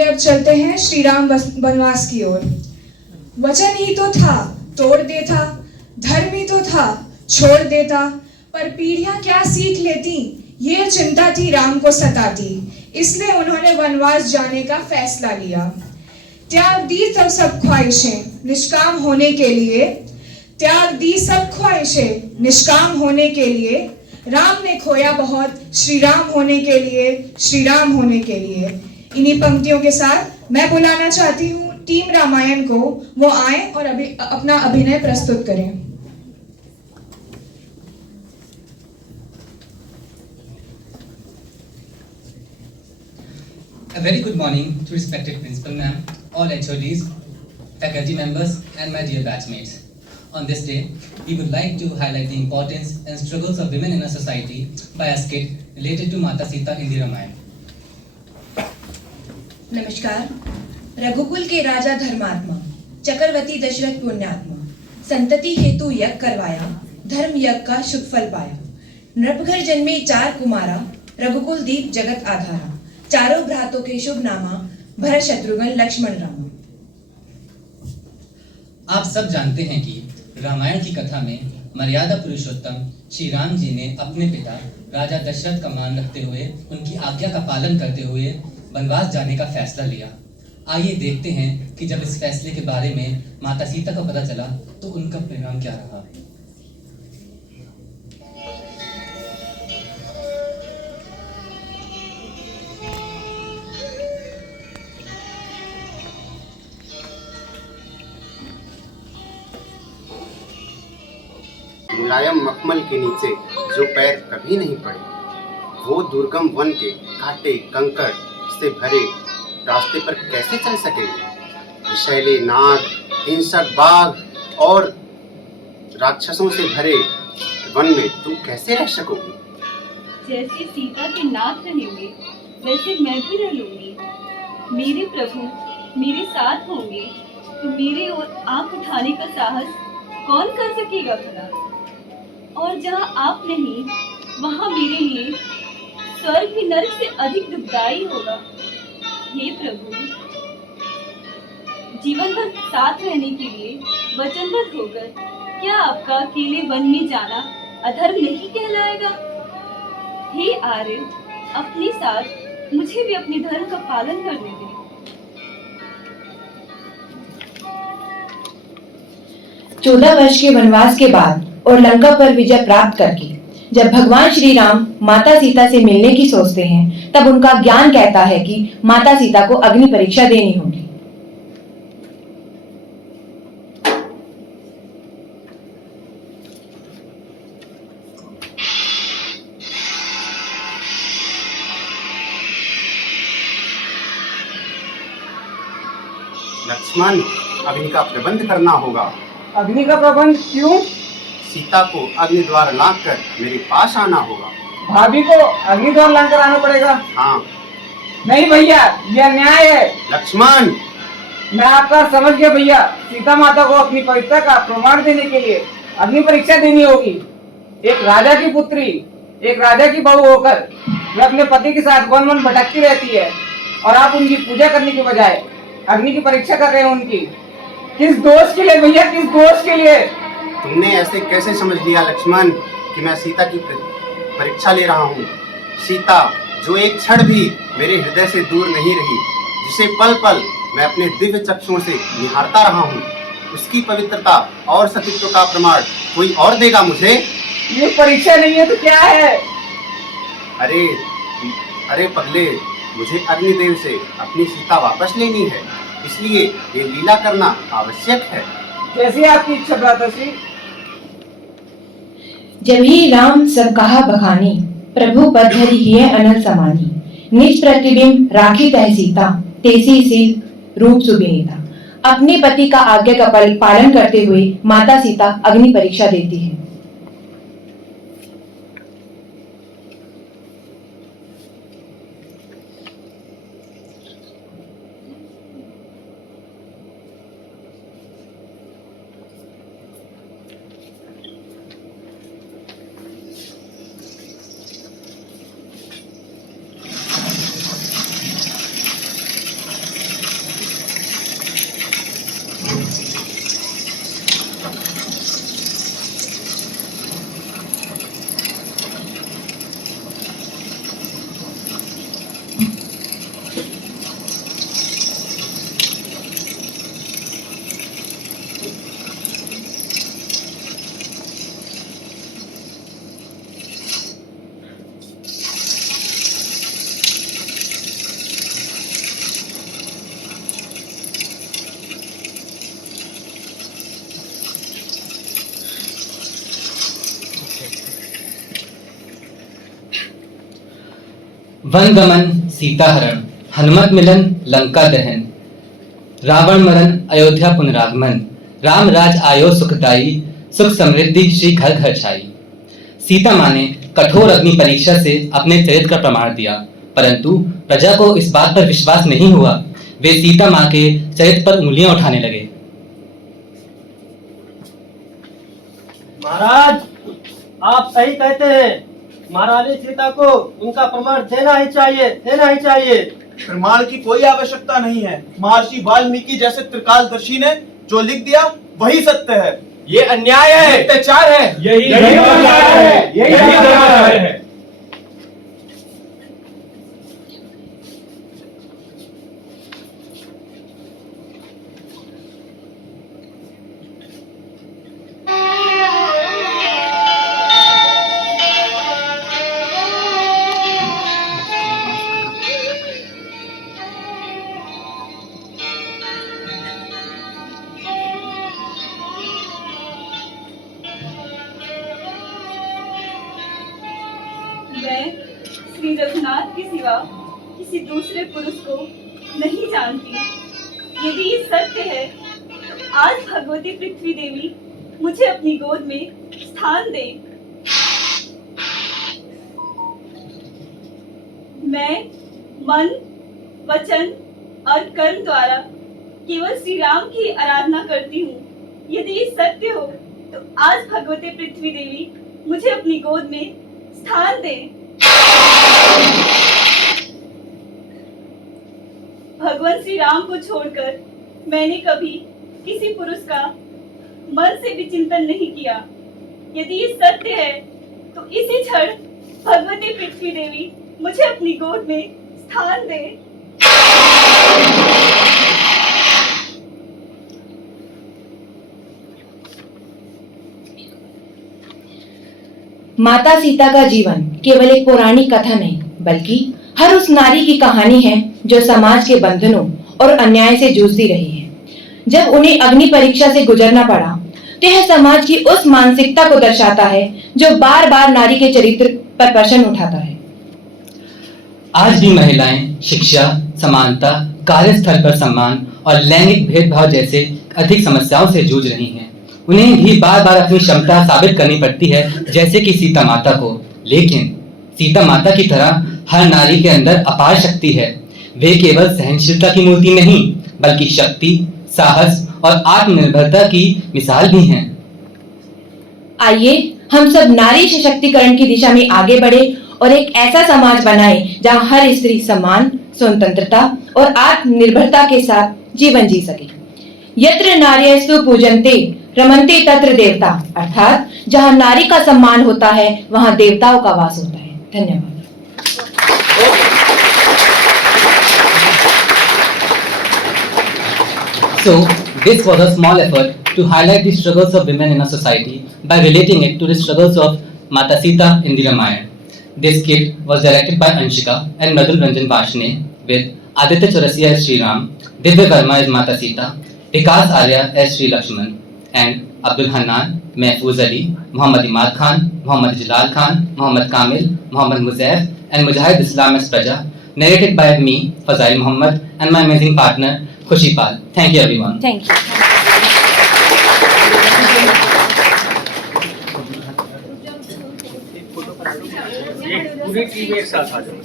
आइए अब चलते हैं श्री राम वनवास की ओर। वचन ही तो था तोड़ देता, धर्म ही तो था छोड़ देता, पर पीढ़ियां क्या सीख लेती ये चिंता थी राम को सताती। इसलिए उन्होंने वनवास जाने का फैसला लिया। त्याग दी सब ख्वाहिशें निष्काम होने के लिए, त्याग दी सब ख्वाहिशें निष्काम होने के लिए। राम ने खोया बहुत श्री राम होने के लिए, श्री राम होने के लिए। इन्हीं पंक्तियों के साथ मैं बुलाना चाहती हूँ टीम रामायण को, वो आए और अपना अभिनय प्रस्तुत करें। A very good morning to respected Principal Ma'am, all HODs, faculty members and my dear batchmates. On this day, we would like to highlight the importance and struggles of women in our society by a skit related to Mata Sita in the Ramayana. नमस्कार। रघुकुल के राजा धर्मात्मा, चक्रवर्ती दशरथ पुण्यात्मा, संतति हेतु यज्ञ करवाया, धर्म यज्ञ का शुभ फल पाया। नृपघर जन्मे 4 कुमारा, रघुकुल दीप जगत आधारा। चारों भ्रातों के शुभ नामा, भरत शत्रुघ्न लक्ष्मण रामा। आप सब जानते हैं कि रामायण की कथा में मर्यादा पुरुषोत्तम श्री राम जी ने अपने पिता राजा दशरथ का मान रखते हुए, उनकी आज्ञा का पालन करते हुए वनवास जाने का फैसला लिया। आइए देखते हैं कि जब इस फैसले के बारे में माता सीता को पता चला तो उनका परिणाम क्या रहा। मुलायम मखमल के नीचे जो पैर कभी नहीं पड़े, वो दुर्गम वन के कांटे कंकड़ से भरे रास्ते पर कैसे चल सकेंगे। विषैले नाग, हिंसक बाघ और राक्षसों से भरे वन में तुम कैसे रह सकोगी। जैसे सीता के नाथ रहेंगे वैसे मैं भी रह लूंगी। मेरे प्रभु मेरे साथ होंगे तो मेरे ओर आंख उठाने का साहस कौन कर सकेगा भला। और जहाँ आप नहीं वहाँ मेरे लिए स्वर्ग भी नरक से अधिक दुखदायी होगा। हे प्रभु, जीवन भर साथ रहने के लिए वचनबद्ध होकर क्या आपका अकेले वन में जाना अधर्म नहीं कहलाएगा। हे आर्य, अपने साथ मुझे भी अपने धर्म का पालन करने दें। 14 वर्ष के वनवास के बाद और लंका पर विजय प्राप्त करके जब भगवान श्री राम माता सीता से मिलने की सोचते हैं, तब उनका ज्ञान कहता है कि माता सीता को अग्नि परीक्षा देनी होगी। लक्ष्मण, अग्नि का प्रबंध करना होगा। अग्नि का प्रबंध क्यों? सीता को अग्नि द्वार लाकर मेरे पास आना होगा। भाभी को अग्नि द्वार लाकर आना पड़ेगा? हाँ। नहीं भैया, यह न्याय है। लक्ष्मण, मैं आपका समझ गया भैया। सीता माता को अपनी पवित्रता का प्रमाण देने के लिए अग्नि परीक्षा देनी होगी। एक राजा की पुत्री, एक राजा की बहू होकर वह अपने पति के साथ वन वन भटकती रहती है और आप उनकी पूजा करने के बजाय अग्नि की परीक्षा कर रहे हैं उनकी। किस दोष के लिए भैया, किस दोष के लिए? तुमने ऐसे कैसे समझ लिया लक्ष्मण कि मैं सीता की परीक्षा ले रहा हूँ। सीता जो एक क्षण भी मेरे हृदय से दूर नहीं रही, जिसे पल पल मैं अपने दिव्य चक्षुओं से निहारता रहा हूँ, उसकी पवित्रता और सतीत्व का प्रमाण कोई और देगा मुझे? ये परीक्षा नहीं है तो क्या है? अरे पगले, मुझे अग्निदेव से अपनी सीता वापस लेनी है, इसलिए ये लीला करना आवश्यक है। जैसी आपकी इच्छा भ्राताश्री। जब ही राम सब कहा बखानी, प्रभु पद धरि हिय अनल समानी। निज प्रतिबिंब राखी तह सीता, तेसी सी रूप सुबिनीता। अपने पति का आज्ञा का पालन करते हुए माता सीता अग्नि परीक्षा देती है। वन गमन सीता हरण, हनुमत मिलन लंका दहन, रावण मरण अयोध्या पुनरागमन, राम राज आयो सुखदाई, सुख समृद्धि श्री घर घर छाई। सीता माँ ने कठोर अग्नि परीक्षा से अपने चरित्र का प्रमाण दिया, परंतु प्रजा को इस बात पर विश्वास नहीं हुआ। वे सीता माँ के चरित्र पर उंगलियां उठाने लगे। महाराज, आप सही कहते हैं। महारानी सीता को उनका प्रमाण देना ही चाहिए, देना ही चाहिए। प्रमाण की कोई आवश्यकता नहीं है। महर्षि वाल्मीकि जैसे त्रिकालदर्शी ने जो लिख दिया वही सत्य है। ये अन्याय है, अत्याचार है, यही अन्याय है, यही अन्याय है। मैं श्री रघुनाथ के सिवा किसी दूसरे पुरुष को नहीं जानती। यदि ये सत्य है तो आज भगवती पृथ्वी देवी मुझे अपनी गोद में स्थान दे। मैं मन, वचन और कर्म द्वारा केवल श्री राम की आराधना करती हूँ। यदि ये सत्य हो तो आज भगवती पृथ्वी देवी मुझे अपनी गोद में स्थान दे। भगवान श्री राम को छोड़कर मैंने कभी किसी पुरुष का मन से भी चिंतन नहीं किया। यदि ये सत्य है तो इसी क्षण भगवती पृथ्वी देवी मुझे अपनी गोद में स्थान दे। माता सीता का जीवन केवल एक पौराणिक कथा नहीं, बल्कि हर उस नारी की कहानी है जो समाज के बंधनों और अन्याय से जूझती रही है। जब उन्हें अग्नि परीक्षा से गुजरना पड़ा तो यह समाज की उस मानसिकता को दर्शाता है जो बार बार नारी के चरित्र पर प्रश्न उठाता है। आज भी महिलाएं शिक्षा, समानता, कार्यस्थल पर सम्मान और लैंगिक भेदभाव जैसे अधिक समस्याओं से जूझ रही हैं। उन्हें भी बार बार अपनी क्षमता साबित करनी पड़ती है, जैसे कि सीता माता को। लेकिन सीता माता की तरह हर नारी के अंदर अपार शक्ति है। वे केवल सहनशीलता की मूर्ति नहीं, बल्कि शक्ति, साहस और आत्मनिर्भरता की मिसाल भी हैं। आइए हम सब नारी सशक्तिकरण की दिशा में आगे बढ़े और एक ऐसा समाज बनाए जहां हर स्त्री सम्मान, स्वतंत्रता और आत्मनिर्भरता के साथ जीवन जी सके। यत्र नार्यस्तु पूजन्ते रमन्ते तत्र देवता, अर्थात जहां नारी का सम्मान होता है वहां देवताओं का वास होता है। धन्यवाद। So, this was a small effort to highlight the struggles of women in a society by relating it to the struggles of Mata Sita in the Ramayana. This skit was directed by Anshika and Madhur Ranjan Vashne with Aditya Chaurasia as Sri Ram, Divya Verma as Mata Sita, Vikas Arya as Sri Lakshman, and Abdul Hannan, Mahfouz Ali, Muhammad Imad Khan, Muhammad Jalal Khan, Muhammad Kamil, Muhammad Muzaif, and Mujahid Islam as Praja, narrated by me, Fazail Muhammad, and my amazing partner, Khushi Pal. Thank you everyone. Thank you. पूरी team एक साथ आ जाओ।